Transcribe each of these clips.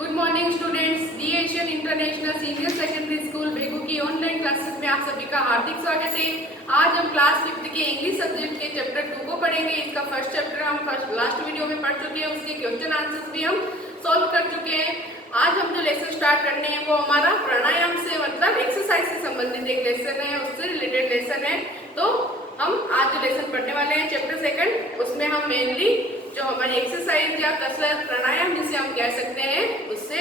Good morning students, the Asian international senior secondary school Begu की online classes में आप सभी का हार्दिक स्वागत है। आज हम क्लास 5th के इंग्लिश सब्जेक्ट के चैप्टर 2 को पढ़ेंगे। इसका फर्स्ट चैप्टर हम लास्ट वीडियो में पढ़ चुके हैं, उसके क्वेश्चन आंसर्स भी हम सॉल्व कर चुके हैं। आज हम जो लेसन स्टार्ट करने हैं वो हमारा प्राणायाम से मतलब एक्सरसाइज से संबंधित एक लेसन है, उससे रिलेटेड लेसन है। तो हम आज जो लेसन पढ़ने वाले हैं चैप्टर 2, उसमें हम मेनली जो हमारी एक्सरसाइज या कसरत प्राणायाम जिसे हम कह सकते हैं उससे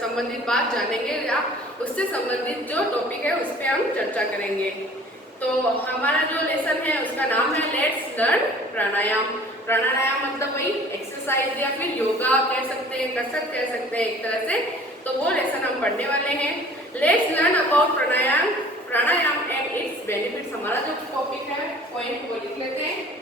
संबंधित बात जानेंगे या उससे संबंधित जो टॉपिक है उस पर हम चर्चा करेंगे। तो हमारा जो लेसन है उसका नाम है लेट्स लर्न प्राणायाम। प्राणायाम मतलब वही एक्सरसाइज या फिर योगा कह सकते हैं, कसरत कह सकते हैं एक तरह से। तो वो लेसन हम पढ़ने वाले हैं। Let's learn about pranayama pranayama and it's benefits. हमारा जो टॉपिक है पॉइंट वो लिख लेते हैं।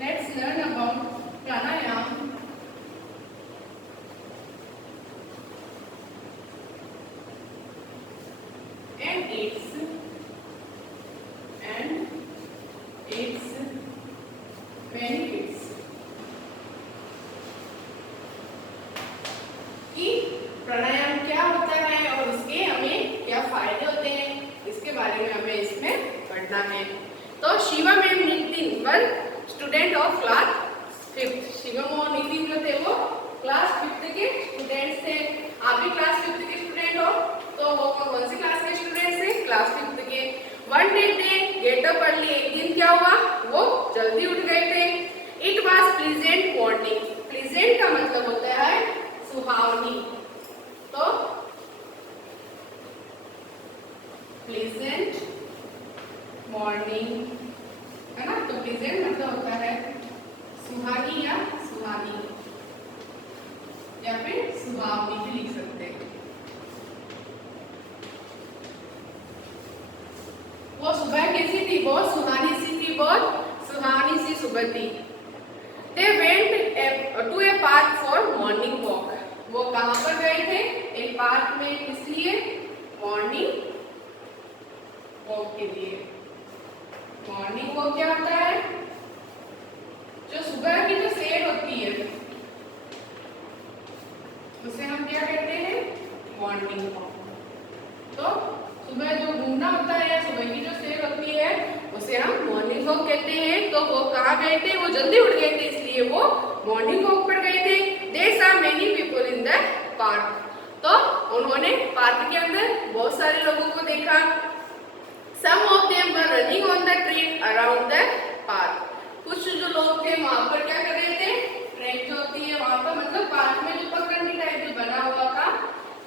Let's learn about pranayam and its benefits। कि प्राणायाम क्या होता है और उसके हमें क्या फायदे होते हैं, इसके बारे में हमें इसमें पढ़ना है। तो Shivam and Nitin were student of class 5th। Shivam और नितिन जो थे वो क्लास 5th के स्टूडेंट्स थे। आप भी क्लास 5th के स्टूडेंट हो, तो वो कौन सी क्लास के स्टूडेंट्स थे? क्लास 5th के। One day they get up early. एक दिन क्या हुआ, वो जल्दी उठ गए थे। It was pleasant morning. Pleasant का मतलब होता है सुहावनी। तो प्लीजेंट मॉर्निंग है ना। तो प्लीजेंट मतलब होता है सुहानी या सुहानी या फिर सुहावनी भी लिख सकते हैं। वो सुबह कैसी थी? बहुत सुहानी सी थी, बहुत सुहानी सी सुबह थी। They went to a park for morning walk। वो कहाँ पर गए थे? एक पार्क में। किस लिए? मॉर्निंग वॉक के लिए। मॉर्निंग वॉक क्या होता है? जो सुबह की जो सैर होती है उसे हम क्या कहते हैं? Morning walk. तो सुबह जो घूमना होता है, सुबह की जो सैर होती है उसे हम मॉर्निंग वॉक कहते हैं। तो वो कहाँ गए थे? वो जल्दी उठ गए थे, इसलिए वो मॉर्निंग वॉक पर गए थे। There are many people in the park। तो उन्होंने पार्क के अंदर बहुत सारे लोगों को देखा। Some of them were running on the track around the park। कुछ जो लोग थे वहाँ पर क्या कर रहे थे? ट्रैक जो होती है वहाँ पर मतलब पार्क में जो पगडंडी टाइप जो बना हुआ था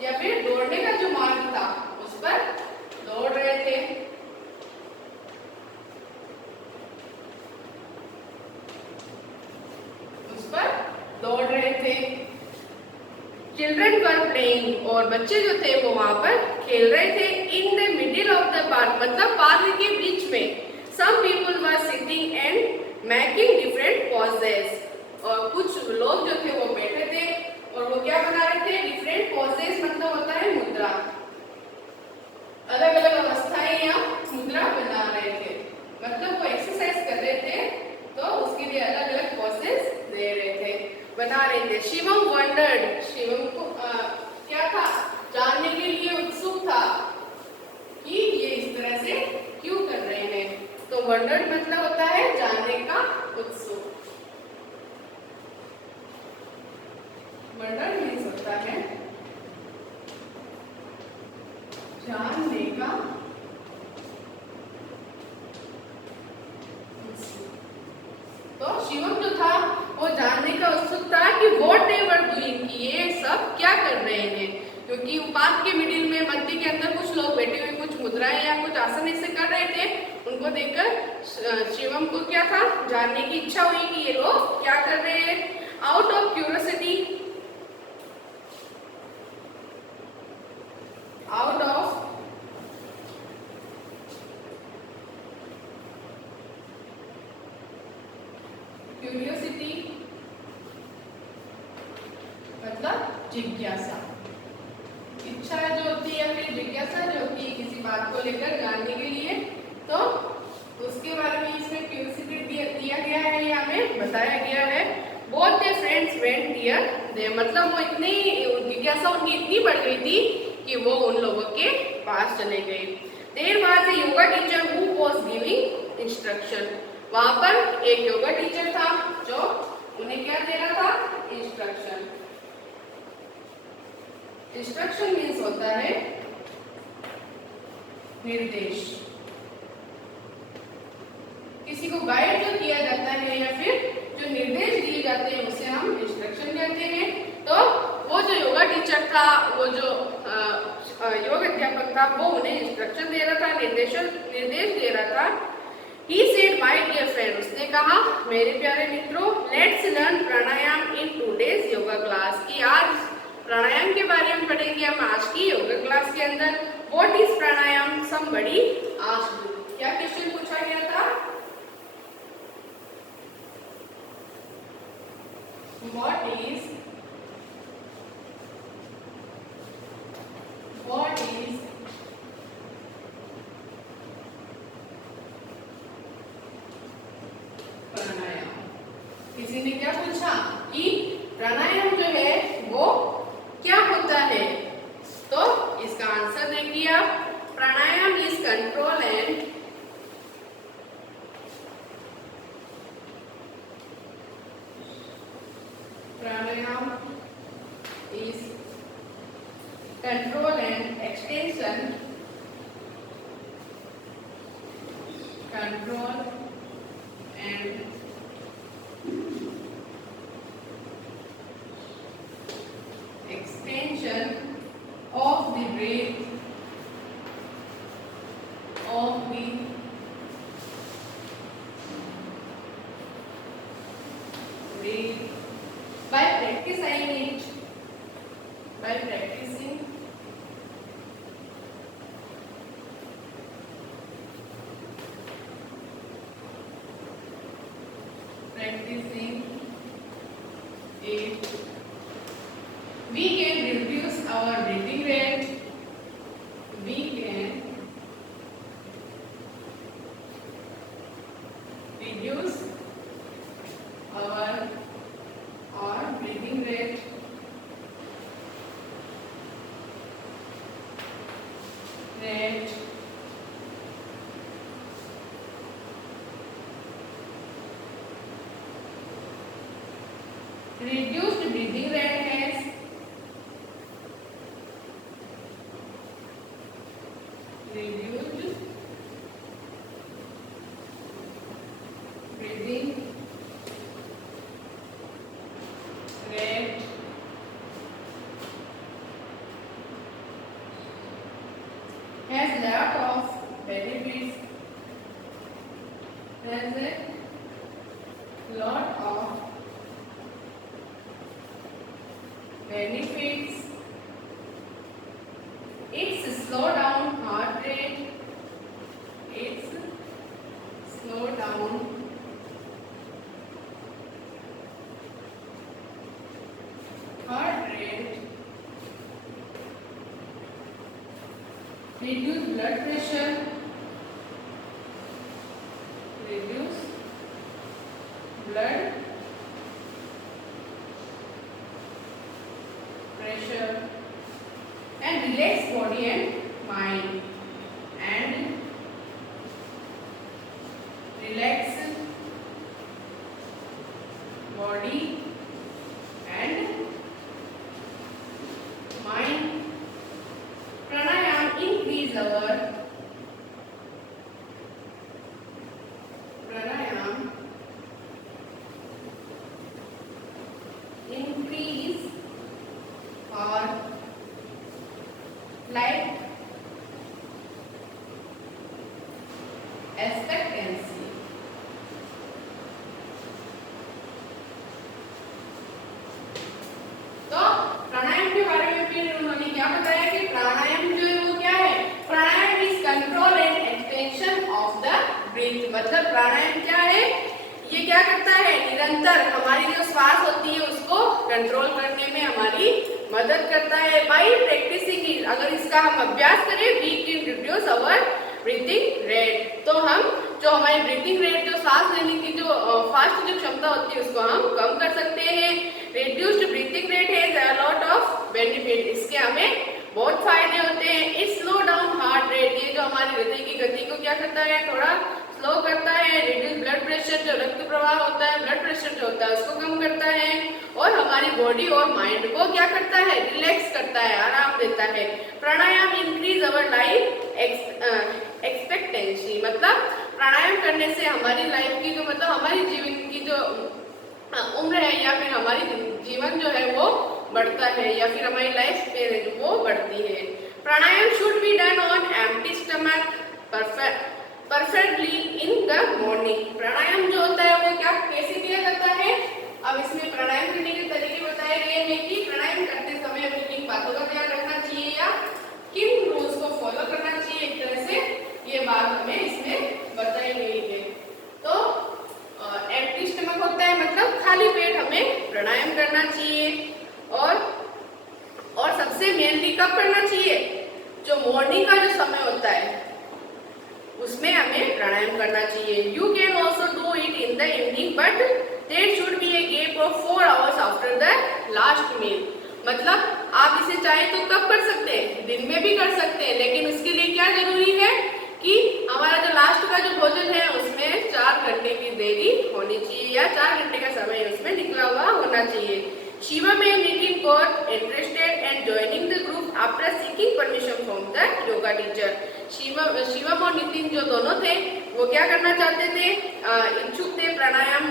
या फिर दौड़ने का जो मार्ग था उस पर दौड़ रहे थे। दौड़ रहे थे। Children were playing. और बच्चे जो थे वो वहां पर खेल रहे थे। In the middle of the park मतलब पार्क के बीच में। Some people were sitting and making different poses. और कुछ लोग जो थे वो बैठे थे और वो क्या बना रहे थे? डिफरेंट पोजेस मतलब होता है मुद्रा। अलग अलग अवस्थाएं या मुद्रा बना रहे थे, मतलब वो एक्सरसाइज कर रहे थे तो उसके लिए अलग अलग पोजेस दे रहे थे, बना रहे थे। शिवम वंडर्ड। शिवम को क्या था? जानने के लिए उत्सुक था कि ये इस तरह से क्यों कर रहे हैं। तो वंडर्ड मतलब होता है जानने का उत्सुक। वंडर्ड मीन्स होता है जानने का उत्सुक। तो शिवम जो था वो जानने का उत्सुक था कि व्हाट दे वर डूइंग, ये सब क्या कर रहे हैं। क्योंकि पार्क के मिडिल में मध्य के अंदर कुछ लोग बैठे हुए कुछ मुद्राएं या कुछ आसन ऐसे कर रहे थे। उनको देखकर शिवम को क्या था? जानने की इच्छा हुई कि ये लोग क्या कर रहे हैं। Out of curiosity, out of curiosity मतलब जिज्ञासा, इच्छा जो होती है या फिर जिज्ञासा जो होती है किसी बात को लेकर जानने के लिए, तो उसके बारे में इसमें क्यूरियोसिटी दिया गया है, यहाँ में बताया गया है। Both the friends went here they, मतलब वो इतनी जिज्ञासा उनकी इतनी बढ़ गई थी कि वो उन लोगों के पास चले गए। There was a yoga teacher who was giving instruction, वहां पर एक योगा टीचर था जो उन्हें क्या दे रहा था, इंस्ट्रक्शन। इंस्ट्रक्शन मीन्स होता है निर्देश, किसी को गाइड जो किया जाता है या फिर जो निर्देश दिए जाते हैं उसे हम इंस्ट्रक्शन कहते हैं। तो वो जो योगा टीचर था, वो जो योग अध्यापक था, वो उन्हें इंस्ट्रक्शन दे रहा था, निर्देश दे रहा था। He said, my dear friend, उसने कहा मेरे प्यारे मित्रों, let's learn pranayama in today's yoga class, कि आज प्राणायाम के बारे में पढ़ेंगे हम आज की योगा क्लास के अंदर। What is pranayama? Somebody asked. क्या क्वेश्चन पूछा गया था? What is प्राणायाम? किसी ने क्या पूछा कि प्राणायाम जो है वो क्या होता है, तो इसका आंसर देखिए आप, pranayama is control and pranayama is control and extension, control and extension of the breath, of the breath, by practicing it, by practicing it, we can reduce our breathing rate, we can reduce our breathing rate, reduced breathing rate has reduced breathing rate has lot of benefits, has a lot of benefits. It's slow down heart rate, it's slow down heart rate, reduce blood pressure, reduce blood pressure, and relax body and mind, and relax body and mind. Pranayam increase our life expectancy. तो प्राणायाम के बारे में फिर उन्होंने क्या बताया कि प्राणायाम जो है वो क्या है, pranayama is control and extension of the breath. मतलब प्राणायाम क्या है, ये क्या क्या करता है, निरंतर हमारी जो श्वास होती है उसको कंट्रोल करने में हमारी मदद करता है। बाई प्रैक्टिसिंग, अगर इसका हम अभ्यास करें, we can reduce our breathing rate, तो हम जो हमारी ब्रीथिंग रेट, जो सांस लेने की जो फास्ट जो क्षमता होती है उसको हम कम कर सकते हैं। Reduced breathing rate has a lot of benefit, इसके हमें बहुत फायदे होते हैं। It slow down heart rate, ये जो हमारे हृदय की गति को क्या करता है, थोड़ा स्लो करता है। रिड्यूस ब्लड प्रेशर, जो रक्त प्रवाह होता है, ब्लड प्रेशर जो होता है उसको कम करता है। और हमारी बॉडी और माइंड को क्या करता है, रिलैक्स करता है, आराम देता है। प्राणायाम इंक्रीज अवर लाइफ एक्सपेक्टेंसी, मतलब प्राणायाम करने से हमारी लाइफ की जो, मतलब हमारी जीवन की जो उम्र है या फिर हमारी जीवन जो है वो बढ़ता है, या फिर हमारी लाइफ स्पेन वो बढ़ती है। Pranayama should be done on empty stomach perfectly in the morning. Pranayama जो होता है वो क्या, कैसे किया जाता है, अब इसमें प्राणायाम करने के तरीके बताए गए हैं कि प्राणायाम करते समय हमें किन बातों का ध्यान रखना चाहिए या किन रूल्स को फॉलो करना चाहिए, एक तरह से ये बात हमें इसमें बताई गई है। तो एम्प्टी स्टमक होता है, मतलब खाली पेट हमें प्राणायाम करना चाहिए। और सबसे मेनली कब करना चाहिए, जो मॉर्निंग का जो समय होता है उसमें हमें प्राणायाम करना चाहिए। You can also do it in the evening but there should be a gap of 4 hours after the last meal, मतलब आप इसे चाहे तो कब कर सकते हैं, दिन में भी कर सकते हैं, लेकिन उसके लिए क्या जरूरी है कि हमारा जो लास्ट का जो भोजन है उसमें 4 घंटे की देरी होनी चाहिए या 4 घंटे का समय उसमें निकला हुआ होना चाहिए। Shivam and Nitin got interested and joining the group after seeking permission from the yoga teacher. Shivam और नितिन जो दोनों थे वो क्या करना चाहते थे, इच्छुक थे प्राणायाम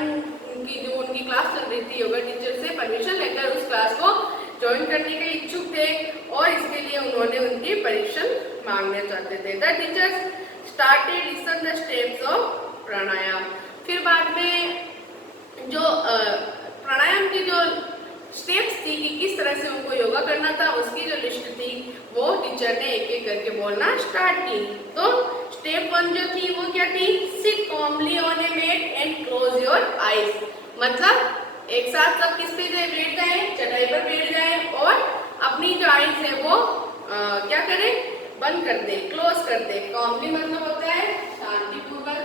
की, जो उनकी क्लास चल रही थी योगा टीचर से परमिशन लेकर उस क्लास को ज्वाइन करने के इच्छुक थे, और इसके लिए उन्होंने उनकी परमिशन मांगना चाहते थे। The teachers started listen the steps of pranayama, फिर बाद में जो प्राणायाम की जो स्टेप्स थी कि किस तरह से उनको योगा करना था, उसकी जो लिस्ट थी वो टीचर ने एक एक करके बोलना स्टार्ट की। तो स्टेप 1 जो थी वो क्या थी, sit calmly on a mat and close your eyes, मतलब एक साथ सब किस पे बैठ जाए, चटाई पर बैठ जाए और अपनी जो आईज है वो क्या करें, बंद कर दे, क्लोज कर दे। कॉमली मतलब होता है शांतिपूर्वक,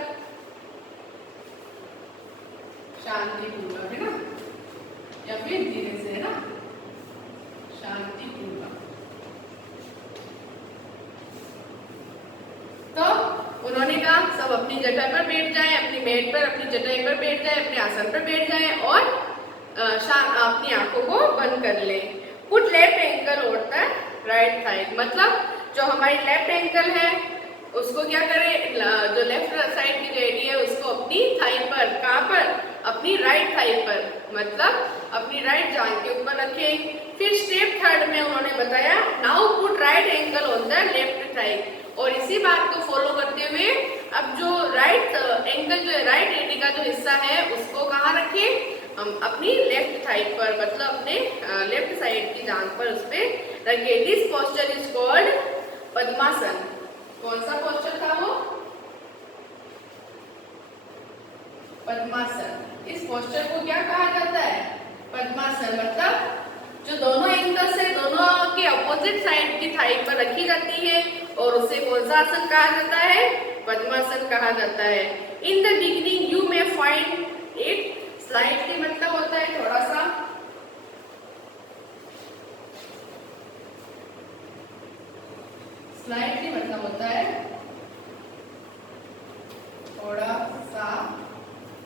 शांतिपूर्वक है ना, या फिर धीरे से, है ना, शांतिपूर्वक। तो उन्होंने कहा सब अपनी जगह पर बैठ जाएं, अपनी मेट पर, अपनी चटाई पर बैठ जाएं, अपने आसन पर बैठ जाएं और अपनी आंखों को बंद कर लें। Put left ankle over the right side, मतलब जो हमारी लेफ्ट एंकल है उसको क्या करें, जो लेफ्ट साइड की जो एरिया है उसको अपनी थाई पर, कहाँ पर, अपनी राइट थाई पर, मतलब अपनी राइट जांघ के ऊपर रखें। फिर स्टेप 3 में उन्होंने बताया now put right ankle on the left thigh, और इसी बात को फॉलो करते हुए अब जो राइट एंकल जो राइट एडी का जो हिस्सा है उसको कहाँ रखें, हम अपनी लेफ्ट थाई पर, मतलब अपने लेफ्ट साइड की जांघ पर उस पर रखें। दिस पोस्चर इज कॉल्ड पद्मासन। कौन सा पोस्चर था वो, पद्मासन। इस पोस्चर को क्या कहा जाता है, पद्मासन, मतलब जो दोनों एंकल से दोनों के अपोजिट साइड की थाई पर रखी जाती है और उसे कौन सा आसन कहा जाता है, पद्मासन कहा जाता है। In the beginning you may find it slightly, मतलब होता है थोड़ा सा, स्लाइटली मतलब होता है थोड़ा सा,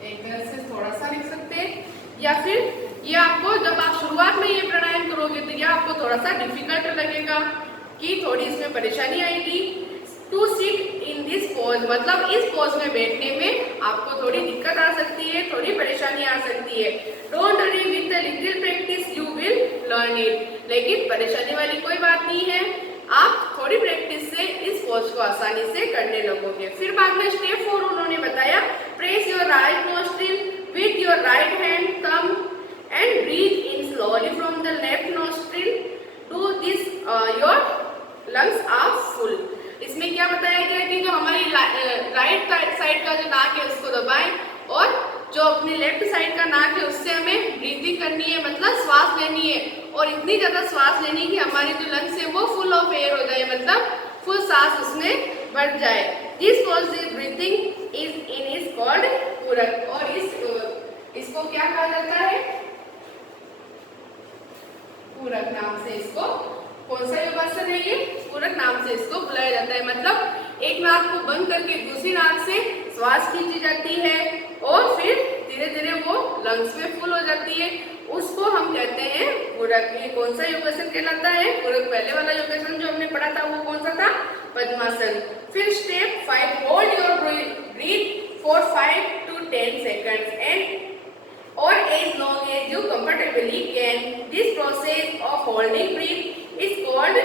एक तरह से थोड़ा सा लिख सकते हैं, या फिर ये आपको जब आप शुरुआत में ये प्राणायाम करोगे तो ये आपको थोड़ा सा डिफिकल्ट लगेगा कि थोड़ी इसमें परेशानी आएगी। To sit in this pose, मतलब इस पोज में बैठने में आपको थोड़ी दिक्कत आ सकती है, थोड़ी परेशानी आ सकती है। Don't worry, with the little practice you will learn it, लेकिन परेशानी वाली कोई बात नहीं है, आप थोड़ी प्रैक्टिस से इस पोज को आसानी से करने लगोगे। फिर बाद में स्टेप 4 उन्होंने बताया press your right nostril with your right hand thumb and breathe in slowly from the left nostril, do this your lungs are full. इसमें क्या बताया गया कि जो हमारी राइट साइड का जो नाक है उसको दबाएं और जो जो अपने लेफ्ट साइड का नाक है उससे हमें ब्रीथिंग करनी है, मतलब श्वास लेनी है, और इतनी ज्यादा श्वास लेनी है कि हमारी जो लंग्स है वो फुल ऑफ एयर हो जाए, मतलब फुल सांस उसमें बढ़ जाए। This process breathing is called पूरक। और इसको क्या कहा जाता है? पूरक नाम से इसको, कौन सा योगासन है ये? पूरक नाम से इसको बुलाया जाता है। मतलब एक नाक को बंद करके दूसरी नाक से श्वास खींची जाती है और फिर धीरे धीरे वो लंग्स में फुल हो जाती है, उसको हम कहते हैं पूरक। ये कौन सा योगासन कहलाता है? पूरक। पहले वाला योगासन जो हमने पढ़ा था वो कौन सा था? पद्मासन। फिर step 5, hold your breathe for 5 to 10 seconds and or as long as you comfortably can. This process of holding breath is called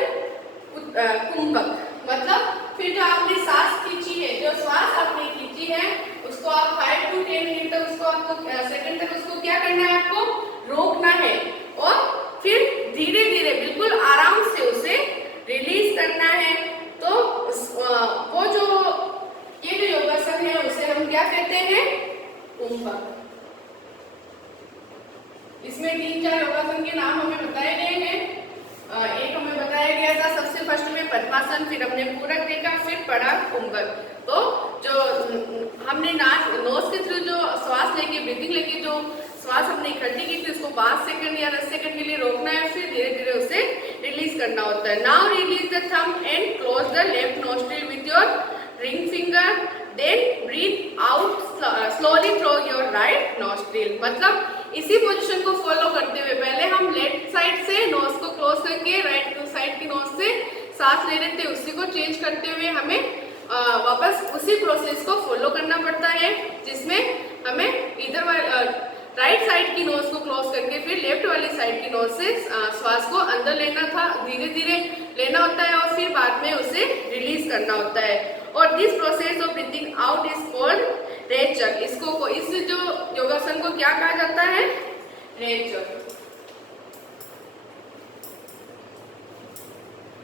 कुंभक। मतलब फिर जो आपने सांस खींची है, जो श्वास आपने खींची है, उसको आप 5 to 10 मिनट तक उसको आपको सेकंड तक उसको क्या करना है? आपको रोकना है और फिर धीरे धीरे बिल्कुल आराम से उसे रिलीज करना है। तो वो जो ये जो योगासन है उसे हम क्या कहते हैं? कुंभक। इसमें 3-4 योगासन के नाम हमें बताए गए हैं। एक हमें बताया गया था सबसे फर्स्ट में पद्मासन, फिर हमने पूरक देखा, फिर पढ़ा कुंभक। तो जो हमने नोज के थ्रू जो श्वास लेके, ब्रीथिंग लेके जो श्वास हमने इकट्ठी की थी उसको 5 सेकंड या 10 सेकंड के लिए रोकना है, फिर धीरे धीरे उसे रिलीज करना होता है। Now release the thumb and close the left nostril with your ring finger, then breathe out slowly through your right nostril. मतलब इसी पोजीशन को फॉलो करते हुए पहले हम लेफ्ट साइड से नोज को क्लोज करके राइट साइड की नोज से सांस ले रहे थे, उसी को चेंज करते हुए हमें वापस उसी प्रोसेस को फॉलो करना पड़ता है, जिसमें हमें इधर राइट साइड की नोज को क्लोज करके फिर लेफ्ट वाली साइड की नोज से श्वास को अंदर लेना था, धीरे धीरे लेना होता है और फिर बाद में उसे रिलीज करना होता है। और this process of breathing out is called rechak. इसको इस जो योगासन को क्या कहा जाता है? रेचक।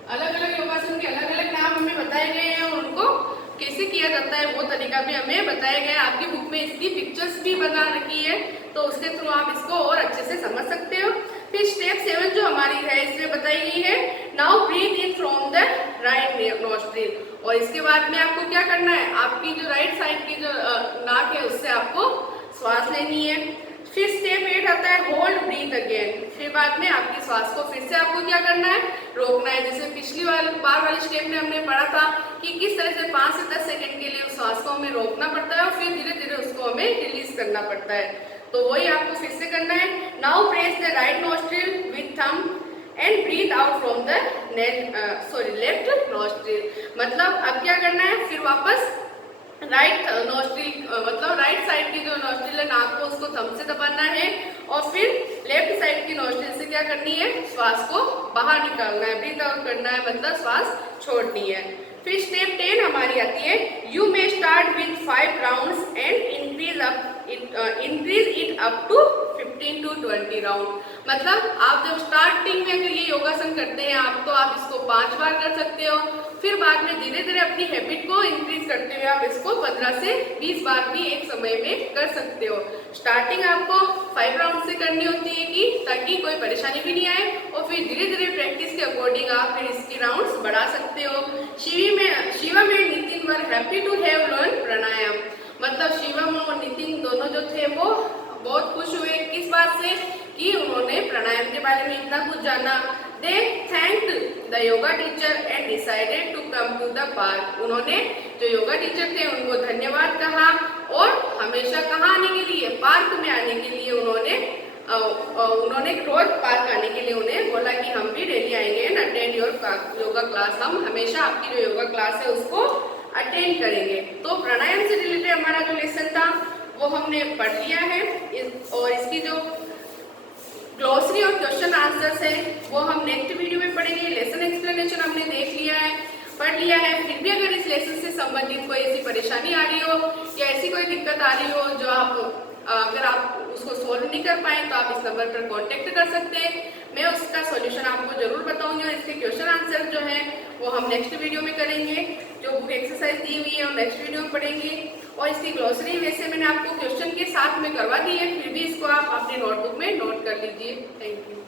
अलग अलग योगासन के अलग अलग नाम हमें बताए गए हैं और उनको कैसे किया जाता है वो तरीका भी हमें बताया गया है। आपकी बुक में इसकी पिक्चर्स भी बना रखी है, तो उसके थ्रू आप इसको और अच्छे से समझ सकते हो। फिर स्टेप 7 जो हमारी है इसमें बताई गई है, now breathe in from the right nostril. और इसके बाद में आपको क्या करना है? आपकी जो राइट साइड की जो नाक है उससे आपको श्वास लेनी है। फिर स्टेप 8 आता है, होल्ड ब्रीथ अगेन। फिर बाद में आपकी श्वास को फिर से आपको क्या करना है? रोकना है। जैसे पिछली बार वाली स्टेप में हमने पढ़ा था कि किस तरह से 5 से 10 सेकंड के लिए उस श्वास को हमें रोकना पड़ता है और फिर धीरे धीरे उसको हमें रिलीज करना पड़ता है। तो वही आपको फिर से करना है। Now press the right nostril with thumb and breathe out from the left nostril. मतलब अब क्या करना है? फिर वापस राइट नोस्ट्रिल मतलब राइट साइड की जो नोस्ट्रिल है नाक को उसको थंब से दबाना है और फिर लेफ्ट साइड की नोस्ट्रिल से क्या करनी है? श्वास को बाहर निकालना है, ब्रीथ आउट करना है, मतलब श्वास छोड़नी है। फिर स्टेप 10 हमारी आती है, you may start with 5 rounds and increase it up to 15 to 20 round. मतलब आप जब स्टार्टिंग में अगर ये योगासन करते हैं आप, तो आप इसको 5 बार कर सकते हो, फिर बाद में धीरे धीरे अपनी हैबिट को इंक्रीज करते हुए आप इसको 15 से 20 बार भी एक समय में कर सकते हो। स्टार्टिंग आपको 5 राउंड से करनी होती है कि ताकि कोई परेशानी भी नहीं आए, और फिर धीरे धीरे प्रैक्टिस के अकॉर्डिंग आप फिर इसकी राउंड्स बढ़ा सकते हो। Shivam and Nitin were happy to have learn pranayama. मतलब शिवम और नितिन दोनों जो थे वो बहुत खुश हुए, किस बात से? कि उन्होंने प्राणायाम के बारे में इतना कुछ जाना। They thanked the yoga teacher and decided to come to the park. उन्होंने जो योगा टीचर थे उनको धन्यवाद कहा और हमेशा कहाँ आने के लिए? पार्क में आने के लिए उन्होंने रोज पार्क आने के लिए उन्हें बोला कि हम भी डेली आएंगे and attend your yoga class. हम हमेशा आपकी जो योगा क्लास है उसको अटेंड करेंगे। तो प्राणायाम से रिलेटेड हमारा जो लेसन था वो हमने पढ़ लिया है और इसकी जो ग्लोसरी और क्वेश्चन आंसर्स है वो हम नेक्स्ट वीडियो में पढ़ेंगे। लेसन एक्सप्लेनेशन हमने देख लिया है, पढ़ लिया है। फिर भी अगर इस लेसन से संबंधित कोई ऐसी परेशानी आ रही हो या ऐसी कोई दिक्कत आ रही हो जो आप अगर आप उसको सॉल्व नहीं कर पाए तो आप इस नंबर पर कांटेक्ट कर सकते हैं। मैं उसका सॉल्यूशन आपको जरूर बताऊंगी और इसके क्वेश्चन आंसर जो है वो हम नेक्स्ट वीडियो में करेंगे। जो बुक एक्सरसाइज दी हुई है वो नेक्स्ट वीडियो में पढ़ेंगे। और इसकी ग्लॉसरी वैसे मैंने आपको क्वेश्चन के साथ में करवा दी है, फिर भी इसको आप अपने नोटबुक में नोट कर लीजिए। Thank you.